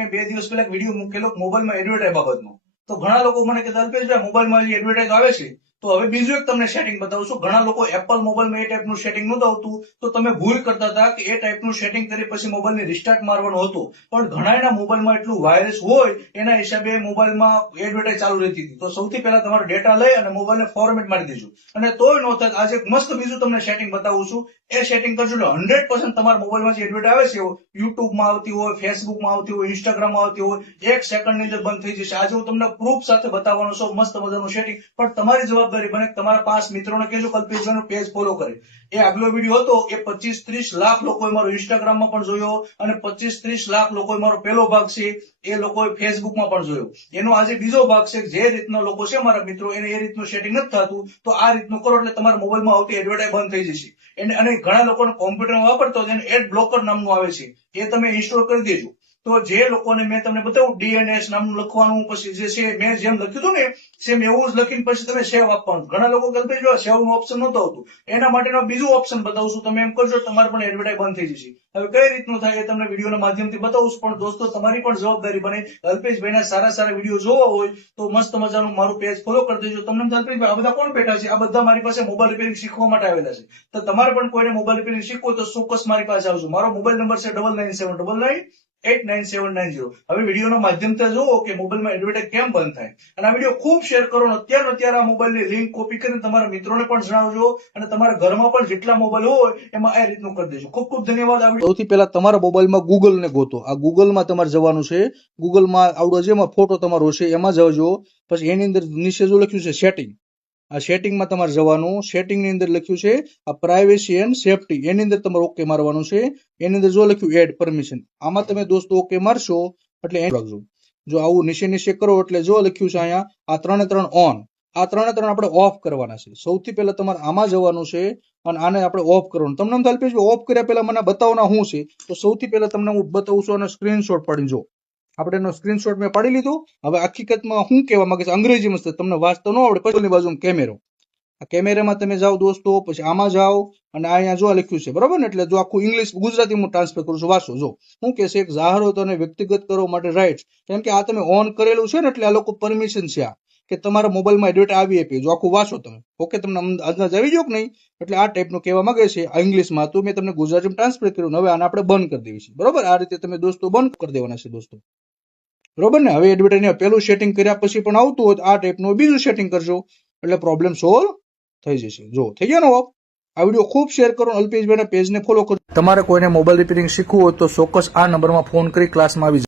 2 દિવસ પહેલા એક વિડીયો મૂકેલો મોબાઈલમાં એડવર્ટાઇઝ બાબતનો. તો ઘણા લોકો મને કહેતા અલ્પેશભાઈ મોબાઈલમાં જે એડવર્ટાઇઝ આવે છે તો હવે બીજું એક તમને સેટિંગ બતાવું છું. ઘણા લોકો એપલ મોબાઈલમાં એ ટાઈપનું સેટિંગ નહોતું આવતું તો તમે ભૂલ કરતા હતા કે એ ટાઈપનું સેટિંગ કરી પછી મોબાઈલને રિસ્ટાર્ટ મારવાનો હતો. પણ ઘણાના મોબાઈલમાં એટલું વાયરસ હોય એના હિસાબે મોબાઈલમાં એડવર્ટાઇઝ ચાલુ રહેતી હતી. તો સૌથી પહેલા તમારો ડેટા લઈ અને મોબાઈલને ફોર્મેટ મારી દેજો. અને તોય ન થાય આજે એક મસ્ત બીજું તમને સેટિંગ બતાવું છું. એ સેટિંગ કરજો એટલે 100% તમારા મોબાઈલમાં જે એડવર્ટાઇઝ આવે છે યુટ્યુબમાં આવતી હોય, ફેસબુકમાં આવતી હોય, ઇન્સ્ટાગ્રામમાં આવતી હોય, 1 સેકન્ડની અંદર બંધ થઈ જશે. આજે હું તમને પ્રૂફ સાથે બતાવવાનો છું મસ્ત મજાનું સેટિંગ. પણ તમારી જવાબદારી બને તમારા 5 મિત્રોને કહેજો કલ્પેશભાઈનું પેજ ફોલો કરે. એ આગલો વિડીયો હતો એ 25-30 લાખ લોકોએ મારો ઇન્સ્ટાગ્રામમાં પણ જોયો અને 25-30 લાખ લોકોએ મારો પહેલો ભાગ છે એ લોકોએ ફેસબુકમાં પણ જોયો. એનો આજે બીજો ભાગ છે જે રીતના લોકો છે મારા મિત્રો એને એ રીતનું સેટિંગ નથી થતું તો આ રીતનું કરો એટલે તમારા મોબાઈલમાં આવતી એડવર્ટાઇઝ બંધ થઈ જશે. અને ઘણા લોકોને કોમ્પ્યુટરમાં વાપરતો હોય એને એડ બ્લોકર નામનું આવે છે એ તમે ઇન્સ્ટોલ કરી દેજો. તો જે લોકોને મેં તમને બતાવ્યું ડીએનએસ નામનું લખવાનું પછી જે છે મેં જેમ લખ્યું હતું ને સેમ એવું જ લખીને પછી તમે સેવ આપવાનું. ઘણા લોકો કલ્પેશ સેવ નું ઓપ્શન નહોતું આવતું એના માટેનો બીજું ઓપ્શન બતાવું છું. તમે એમ કરજો તમારે પણ એડવર્ટાઇઝ બંધ થઈ જશે. હવે કઈ રીતનું થાય એ તમને વિડીયોના માધ્યમથી બતાવું છું. પણ દોસ્તો તમારી પણ જવાબદારી બને અલ્પેશભાઈના સારા વિડીયો જોવા હોય તો મસ્ત મજાનું મારું પેજ ફોલો કરી દેજો. તમને અલ્પેશભાઈ આ બધા કોણ બેઠા છે? આ બધા મારી પાસે મોબાઈલ રિપેરિંગ શીખવા માટે આવેલા છે. તો તમારે પણ કોઈને મોબાઈલ રિપેરિંગ શીખવું તો ચોક્કસ મારી પાસે આવજો. મારો મોબાઈલ નંબર છે 9979998990. હવે વિડીયોના માધ્યમથી જુઓ કે મોબાઈલમાં એડવર્ટાઇઝ કેમ બંધ થાય. અને આ વિડીયો ખૂબ શેર કરો અને અત્યારે આ મોબાઈલની લિંક કોપી કરીને તમારા મિત્રોને પણ જણાવજો અને તમારા ઘરમાં પણ જેટલા મોબાઈલ હોય એમાં આ રીતનું કરી દેજો. ખૂબ ખૂબ ધન્યવાદ. સૌથી પહેલા તમારા મોબાઈલમાં ગૂગલ ને ગોતો. આ ગૂગલમાં તમારે જવાનું છે. ગૂગલમાં આવડો જેમાં ફોટો તમારો છે એમાં જજો. પછી એની અંદર નીચે જો લખ્યું છે સેટિંગ, આ સેટિંગમાં તમારે જવાનું. સેટિંગની અંદર લખ્યું છે આ પ્રાઇવેસી એન્ડ સેફટી, એની અંદર તમારે ઓકે મારવાનું છે. એની અંદર જો લખ્યું એડ પરમિશન, આમાં તમે દોસ્તો ઓકે મારશો એટલે રાખજો. જો આવું નીચે કરો એટલે જો લખ્યું છે અહીંયા આ 3 ઓન, આ 3 આપણે ઓફ કરવાના છે. સૌથી પહેલા તમારે આમાં જવાનું છે અને આને આપણે ઓફ કરવાનું. તમને એમ થાય ઓફ કર્યા પહેલા મને બતાવવાના શું છે તો સૌથી પહેલા તમને હું બતાવું છું અને સ્ક્રીનશોટ પાડીને જો. આપણે એનો સ્ક્રીનશોટ મેં પાડી લીધો. હવે હકીકતમાં શું કહેવા માંગે છે અંગ્રેજીમાં છે, તમને વાંચતા ન આવડે પછીની બાજુ કેમેરો, આ કેમેરામાં તમે જાઓ દોસ્તો. પછી આમાં જાઓ અને અહીંયા જો લખ્યું છે બરોબર ને, એટલે જો આખું ઇંગ્લિશ ગુજરાતીમાં ટ્રાન્સફર કરું છું, વાંચો જો. શું કે છે એક જાહેરાતો અને વ્યક્તિગત કરવા માટે રાઇટ્સ, કેમ કે આ તમે ઓન કરેલું છે ને એટલે આ લોકો પરમિશન છે આ કે તમારા મોબાઈલમાં એડવર્ટ આવી આપી. જો આખું વાંચો તમે ઓકે, તમને અંદાજ આવી ગયો કે નહીં? એટલે આ ટાઈપનું કહેવા માંગે છે આ ઇંગ્લિશમાં. તો મેં તમને ગુજરાતીમાં ટ્રાન્સફર કર્યું. હવે આને આપણે બંધ કરી દેવી છે બરોબર. આ રીતે તમે દોસ્તો બંધ કરી દેવાના છે દોસ્તો બરોબર ને. હવે એડવર્ટાઇઝ પેલું સેટિંગ કર્યા પછી પણ આવતું હોય તો આ ટાઈપનું બીજું સેટિંગ કરજો એટલે પ્રોબ્લેમ સોલ્વ થઈ જશે. જો થઈ ગયો ને ઓફ. આ વિડીયો ખૂબ શેર કરો. અલ્પેશભાઈના પેજને ફોલો કરો. તમારે કોઈને મોબાઈલ રિપેરિંગ શીખવું હોય તો ચોક્કસ આ નંબરમાં ફોન કરી ક્લાસમાં આવી